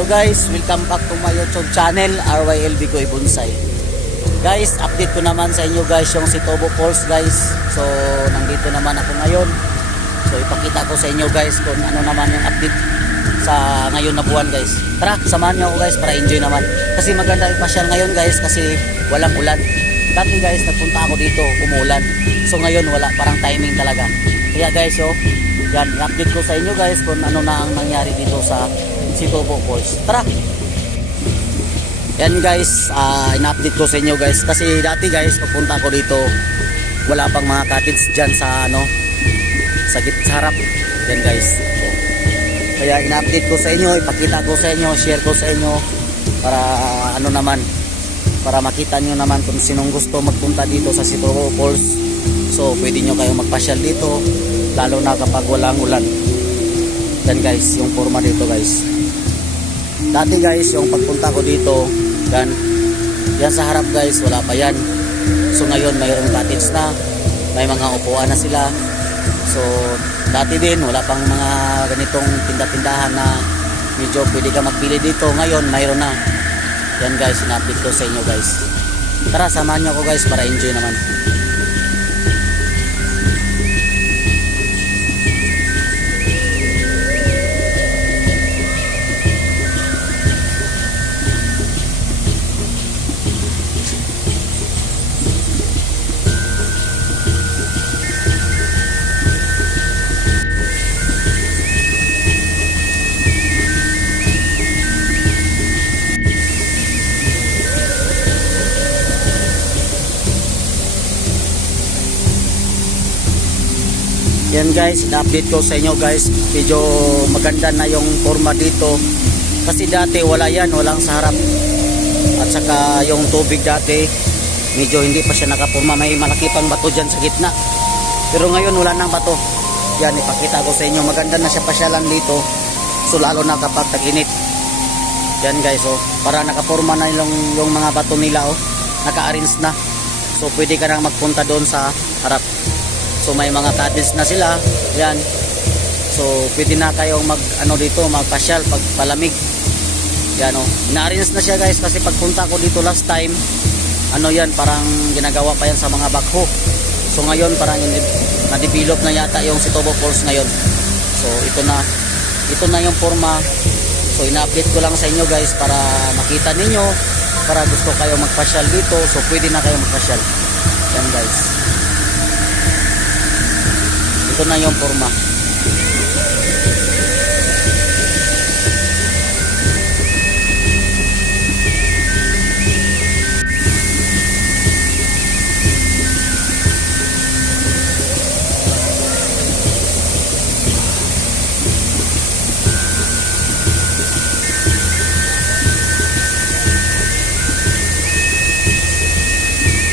Hello guys, welcome back to my YouTube channel, RYLB Koy Bonsai. Guys, update ko naman sa inyo guys yung Sitobo Falls guys. So, nandito naman ako ngayon. So, ipakita ko sa inyo guys kung ano naman yung update sa ngayon na buwan guys. Tara, samahan niyo ako guys para enjoy naman. Kasi maganda ipasyal ngayon guys kasi walang ulan. Dati guys, nagpunta ako dito, umulan. So, ngayon wala, parang timing talaga. Kaya guys, yan, i-update ko sa inyo guys kung ano na ang nangyari dito sa Sitobo Falls. Tara! Yan guys, in-update ko sa inyo guys. Kasi dati guys, pagpunta ko dito, wala pang mga cottage dyan sa sa harap. Yan guys. So, kaya in-update ko sa inyo, ipakita ko sa inyo, share ko sa inyo para para makita nyo naman kung sinong gusto magpunta dito sa Sitobo Falls. So, pwede nyo kayo magpasyal dito, lalo na kapag walang ulan. Yan guys, yung forma dito guys. Dati guys, yung pagpunta ko dito, yan sa harap guys, wala pa yan. So ngayon, mayroong cottage na, may mga upuan na sila. So, dati din, wala pang mga ganitong tinda-tindahan na medyo pwede ka magpili dito. Ngayon, mayroon na. Yan guys, in-update ko sa inyo guys. Tara, samahan nyo ako guys para enjoy naman. Yan guys, in-update ko sa inyo guys. Medyo maganda na yung forma dito. Kasi dati wala yan, walang sa harap. At saka yung tubig dati, medyo hindi pa siya nakaporma. May malaki pang bato dyan sa gitna. Pero ngayon wala nang bato. Yan, ipakita ko sa inyo. Maganda na siya pasyalan dito. So lalo na kapag tag-init. Yan guys, para nakaporma na yung mga bato nila, naka-arrange na. So pwede ka nang magpunta doon sa harap. So may mga cottage na sila. Yan. So pwede na kayong dito, magpasyal pag palamig. Yan na-arrange na siya guys kasi pagpunta ko dito last time, yan parang ginagawa pa yan sa mga backhoe. So ngayon parang na-develop na yata yung Sitobo Falls ngayon. So ito na yung forma. So ina-update ko lang sa inyo guys para makita ninyo, para gusto kayo magpasyal dito. So pwede na kayo magpasyal. Yan guys. Ito na yung forma.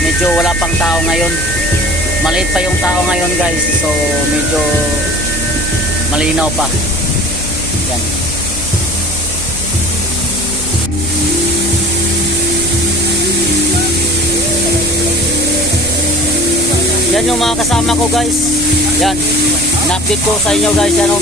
Medyo wala pang tao ngayon. Maliit pa yung tao ngayon guys. So medyo malinaw pa. Yan. Yan yung mga kasama ko guys. Yan. Na-update ko sa inyo guys. Yan